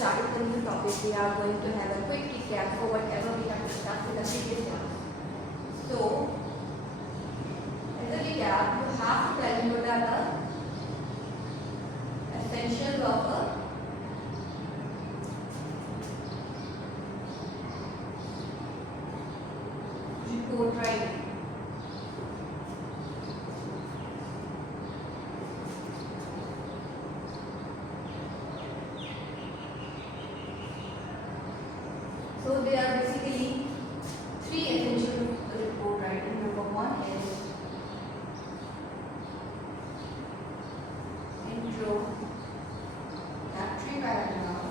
start with the new topic, we are going to have a quick recap for whatever we have discussed in the previous class. So, as a recap, you have to tell me what are the essentials of a report writing. So there are basically three essential report writing. Number one is introductory paragraph.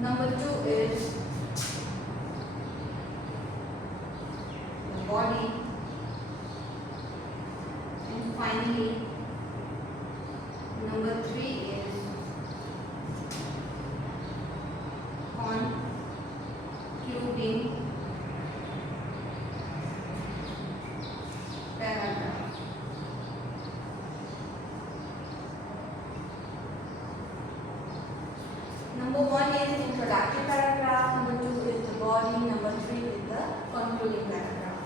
Number two is the body. And finally, number three is concluding paragraph. Number one is introductory paragraph, number two is the body, number three is the concluding paragraph.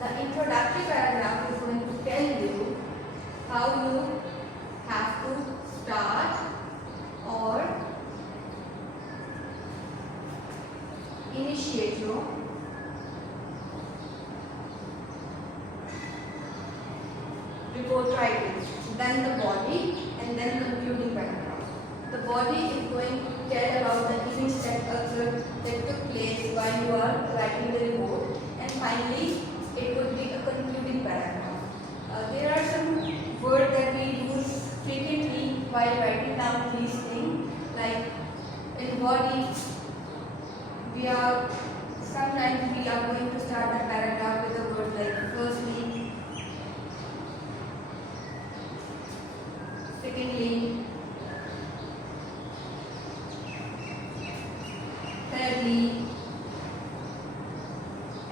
The introductory paragraph is going to tell you how you have to start or initiate your report writing, then the body, and then concluding paragraph. The body is going to tell about the events that took place while you are writing the report, and finally it would be a concluding paragraph. There are some words that we use frequently while writing down these things, like in body, sometimes we are going to start the paragraph with a word like firstly, secondly, thirdly,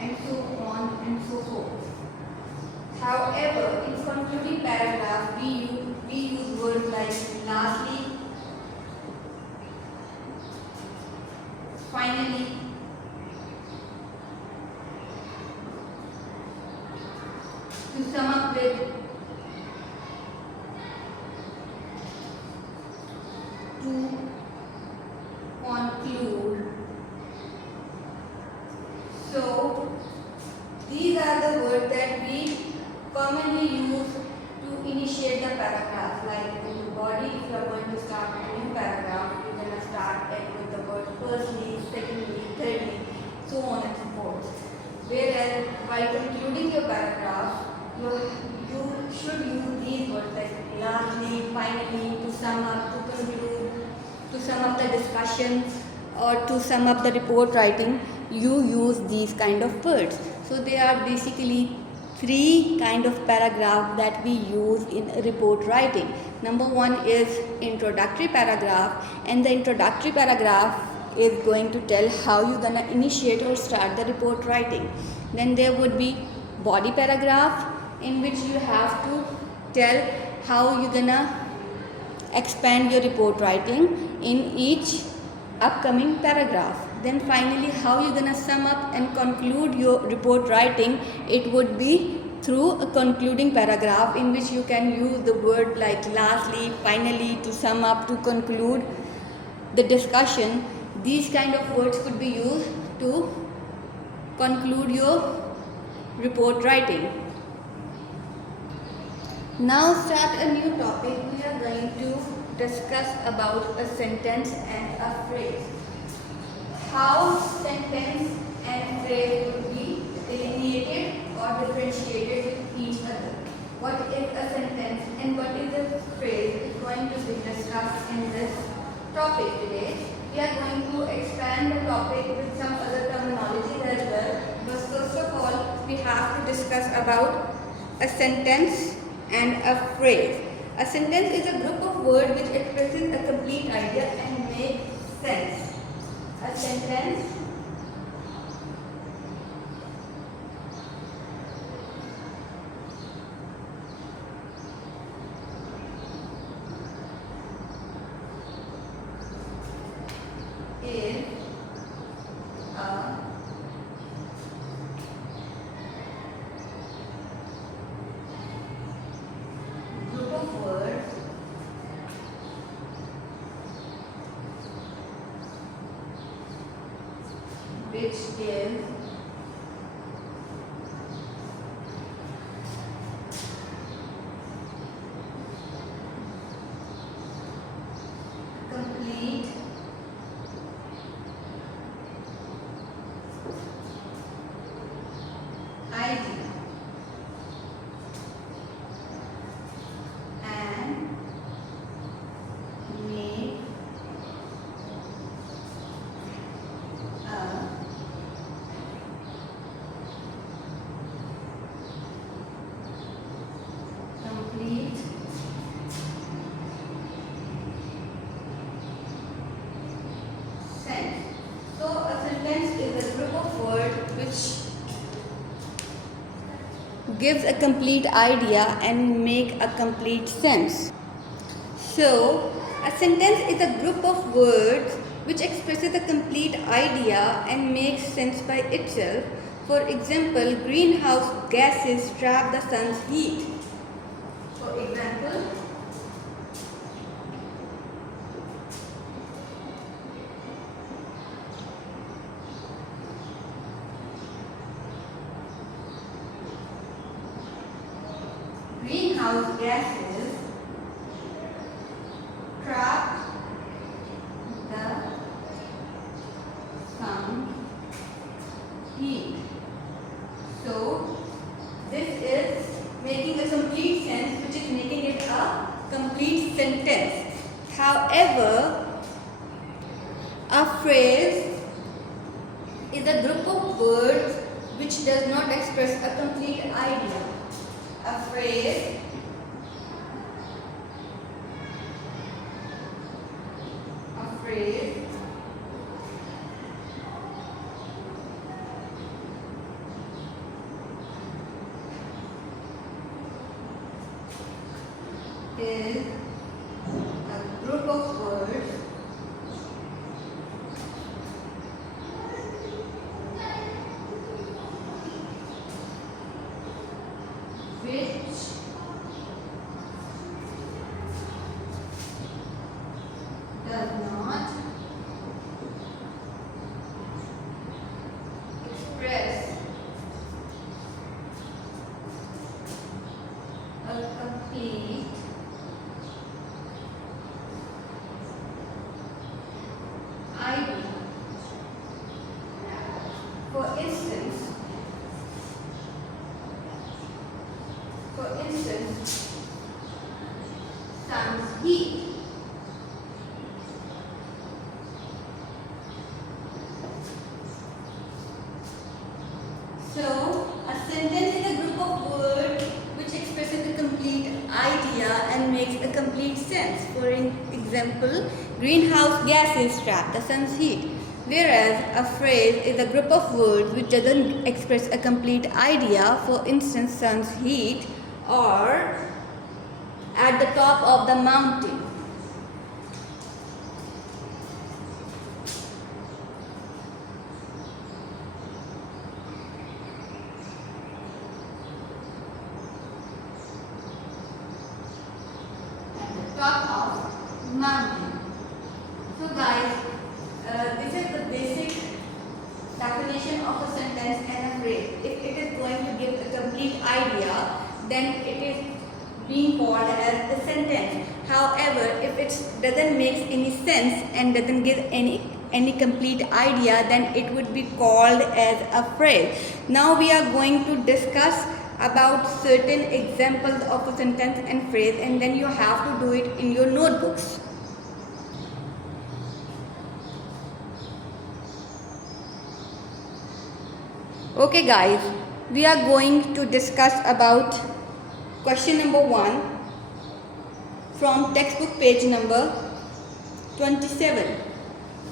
and so on and so forth. However, in concluding paragraph, we use words like lastly, finally, to sum up with, to conclude. So, these are the words that we commonly use to initiate the paragraph. Like in the body, if you are going to start a new paragraph, you are going to start with the word firstly, secondly, thirdly, so on and so forth. Whereas while concluding your paragraph, you should use these words like lastly, finally, to sum up, to conclude, to sum up the discussion, or to sum up the report writing. You use these kind of words. So there are basically three kind of paragraph that we use in report writing. Number one is introductory paragraph, and the introductory paragraph is going to tell how you're gonna initiate or start the report writing. Then there would be body paragraph, in which you have to tell how you're gonna expand your report writing in each upcoming paragraph. Then finally, how you're gonna sum up and conclude your report writing, it would be through a concluding paragraph, in which you can use the word like lastly, finally, to sum up, to conclude the discussion. These kind of words could be used to conclude your report writing. Now start a new topic. We are going to discuss about a sentence and a phrase. How sentence and phrase would be delineated or differentiated with each other. What is a sentence and what is a phrase is going to be discussed in this topic today. We are going to expand the topic with some other terminologies as well. But first of all, we have to discuss about a sentence and a phrase. A sentence is a group of words which expresses a complete idea and makes sense. A sentence gives complete idea and make a complete sense. So a sentence is a group of words which gives a complete idea and make a complete sense. So a sentence is a group of words which expresses a complete idea and makes sense by itself. For example, greenhouse gases trap the sun's heat. For example, greenhouse gases trap the sun heat. So this is making a complete sense, which is making it a complete sentence. However, a phrase is a group of words which does not express a complete idea. A phrase is a group of words which does not express a complete idea. For instance, sun's heat. So, a sentence is a group of words which expresses a complete idea and makes a complete sense. For example, greenhouse gases trap the sun's heat. Whereas a phrase is a group of words which doesn't express a complete idea. For instance, sun's heat or at the top of the mountain. Top of mountain. So guys, this is the basic definition of a sentence and a phrase. If it is going to give a complete idea, then it is being called as a sentence. However, if it doesn't make any sense and doesn't give any complete idea, then it would be called as a phrase. Now we are going to discuss about certain examples of a sentence and phrase, and then you have to do it in your notebooks. Okay guys, we are going to discuss about question number 1 from textbook page number 27.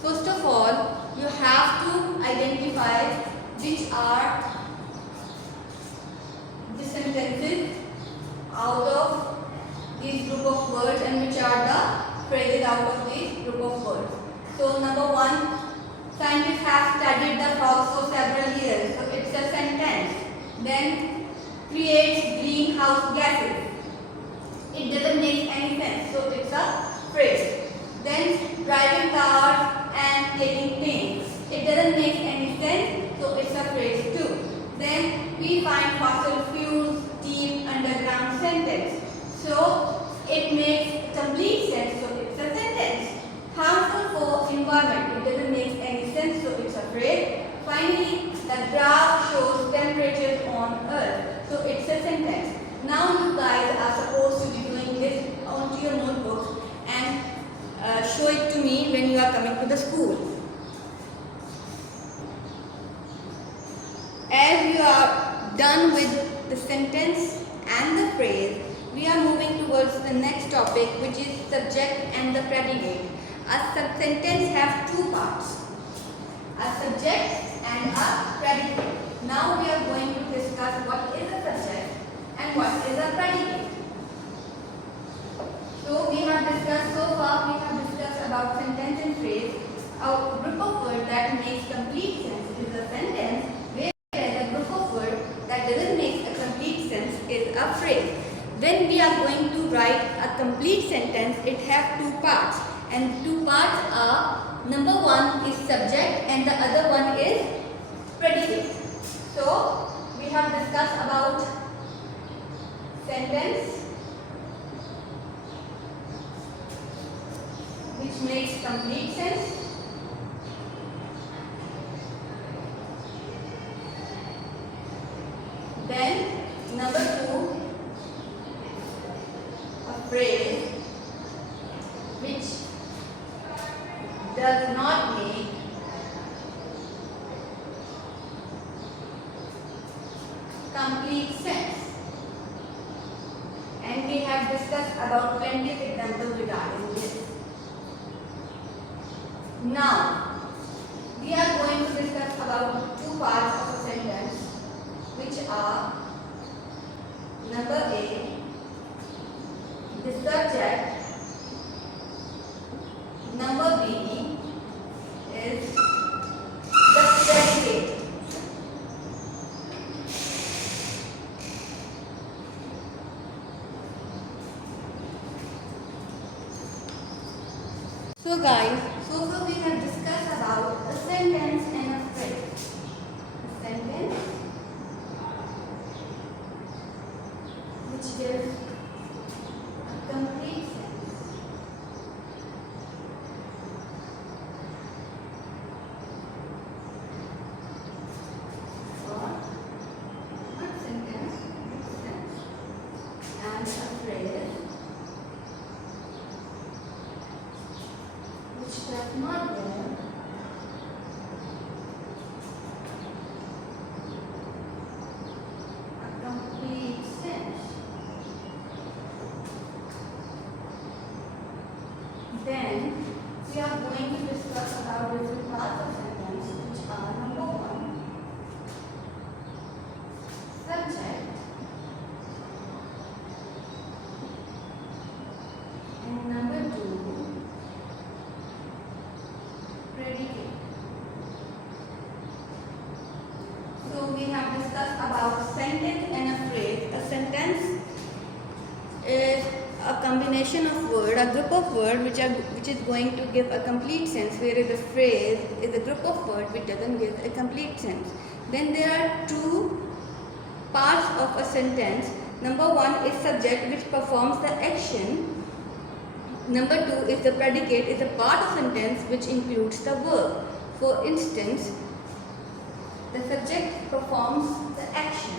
First of all, you have to identify which are the sentences out of these group of words and which are the phrases out of these group of words. So number 1, scientists have studied the frogs for several years. So it's a sentence. Then creates greenhouse gases. It doesn't make any sense. So it's a phrase. Then driving cars and taking planes. It doesn't make any sense. show it to me when you are coming to the school. As you are done with the sentence and the phrase, we are moving towards the next topic, which is subject and the predicate. A sentence has two parts, a subject and a predicate. Now we are going to discuss what is a subject and what is a predicate. So we have discussed so far, we have discussed about sentence and phrase. A group of words that makes complete sense is a sentence, whereas a group of words that doesn't make a complete sense is a phrase. When we are going to write a complete sentence, it has two parts, and two parts are, number one is subject and the other one is predicate. So we have discussed about sentence which makes complete sense, then number two, a phrase which does not make complete sense, and we have discussed about plenty of examples regarding this. Now we are going to discuss about two parts of a sentence, which are, number A, the subject, number B is the predicate. So guys, so far we have discussed about a sentence and a phrase. A sentence which gives a complete sense. Or not sentence, sense. And a phrase which does not give a complete sense. Then we are going to discuss about different parts of sentence, which are, number one, subject, and number two, predicate. So we have discussed about sentence and a phrase. A sentence is a combination of word, a group of word which is going to give a complete sense, whereas a phrase is a group of word which doesn't give a complete sense. Then there are two parts of a sentence. Number one is subject, which performs the action. Number two is the predicate, is a part of sentence which includes the verb. For instance, the subject performs the action.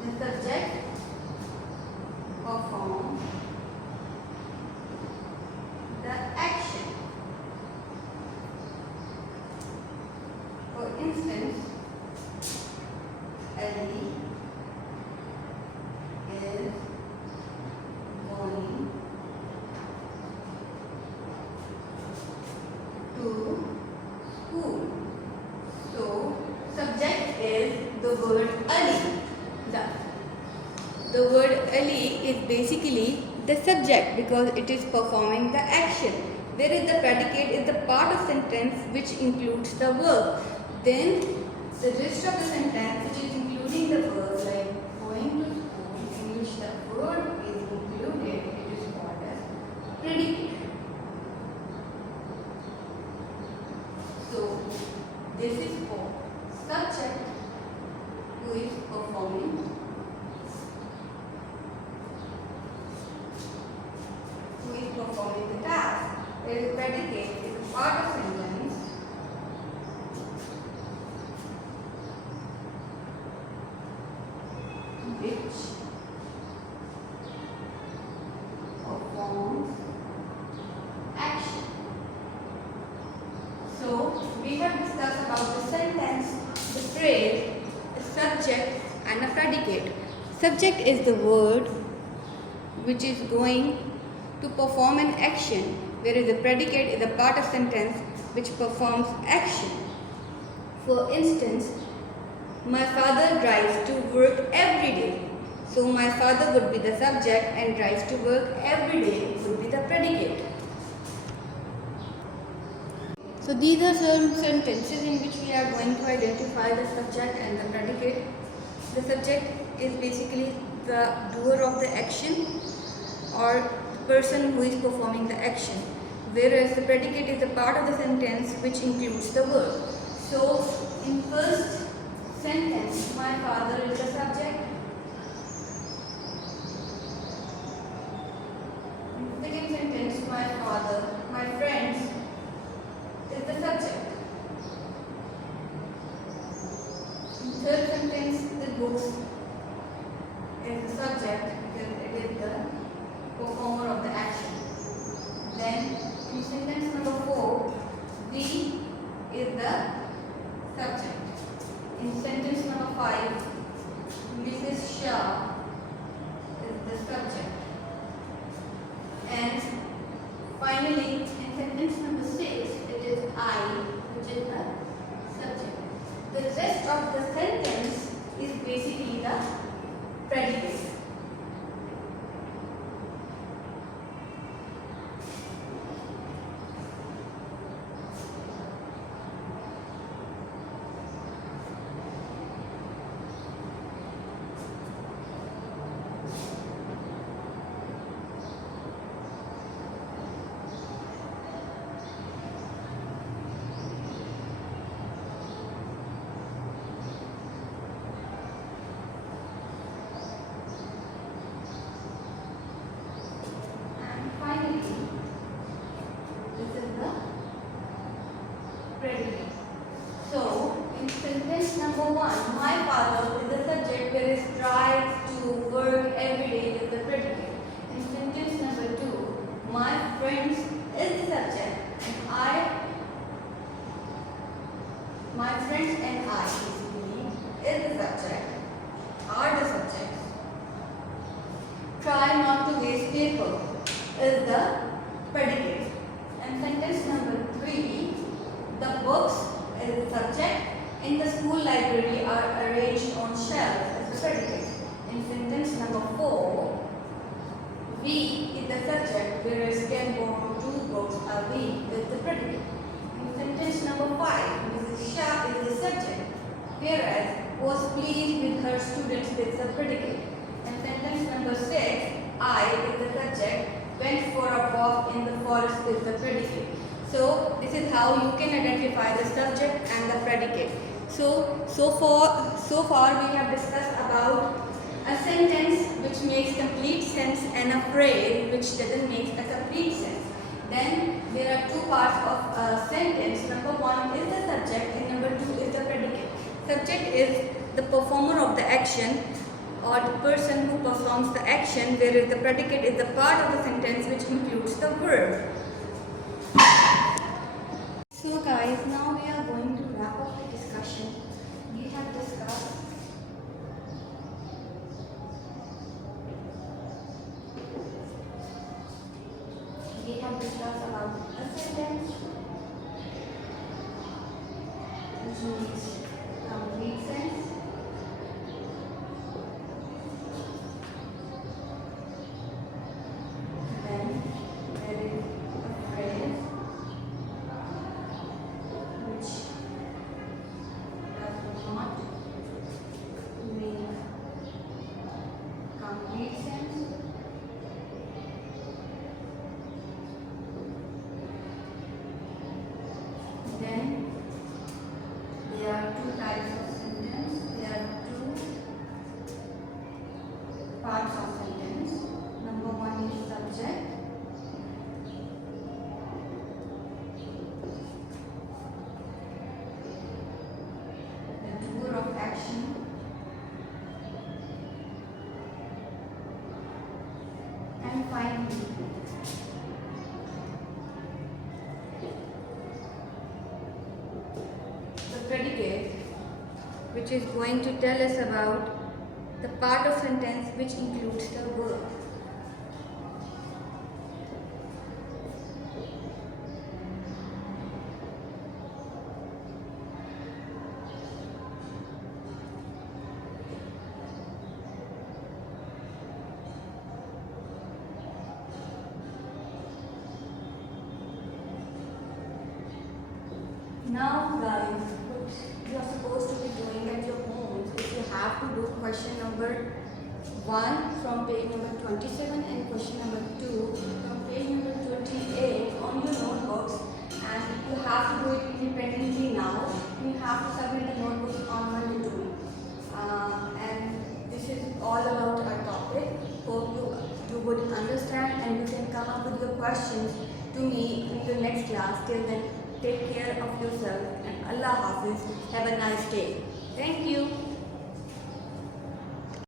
The subject performs the action. For instance, Ellie is going to school. So, subject is the word Ali. The word Ali is basically the subject because it is performing the action, whereas the predicate is the part of sentence which includes the verb. Then the rest of the sentence which is including the verb, like going to school, in which the verb is included, it is called as predicate. So this is for subject who is performing the task. It is predicate, it is part of sentence which Subject is the word which is going to perform an action, whereas the predicate is a part of sentence which performs action. For instance, my father drives to work every day. So my father would be the subject and drives to work every day would be the predicate. So these are some sentences in which we are going to identify the subject and the predicate. The subject is basically the doer of the action or the person who is performing the action, whereas the predicate is the part of the sentence which includes the verb. So in first sentence, my father is the subject. In second sentence, my father, my friends is the subject. In third sentence, the books is the subject because it is the performer of the action. Then in sentence number 4, we is the subject. In sentence number 5, Mrs. Shah is the subject. And finally, in sentence number 6, it is I, which is the subject. The rest of the sentence is basically the predicate. Predicate. So, in sentence number 1, my father is the subject, whereas drives to work every day is the predicate. In sentence number 2, my friends is the subject, and my friends and I basically is the subject, are the subjects. Try not to waste paper is the predicate. And sentence number 3, the books is the subject. In the school library are arranged on shelves as the predicate. In sentence number 4, we is the subject, whereas can borrow 2 books a week is the predicate. In sentence number 5, Mrs. Shah is the subject, whereas was pleased with her students is the predicate. In sentence number 6, I is the subject, went for a walk in the forest is the predicate. So this is how you can identify the subject and the predicate. So far we have discussed about a sentence which makes complete sense and a phrase which doesn't make a complete sense. Then there are 2 parts of a sentence. Number 1 is the subject and number 2 is the predicate. Subject is the performer of the action or the person who performs the action, whereas the predicate is the part of the sentence which includes the verb. So guys, now we are going to wrap up the discussion. We have discussed about a sentence which makes complete sense. Then there is a phrase which does not make complete sense. Then there are 2 types of sentence. There are 2 parts of sentence. Number 1 is subject. The doer of action. And finally, the predicate, which is going to tell us about the part of sentence which includes the verb. Now guys, what you are supposed to be doing at your homes is you have to do question number 1 from page number 27 and question number 2 from page number 28 on your notebooks, and you have to do it independently now. You have to submit the notebooks on Monday to me. And this is all about our topic. Hope you would understand and you can come up with your questions to me in the next class. Till then, take care of yourself and Allah Hafiz. Have a nice day. Thank you.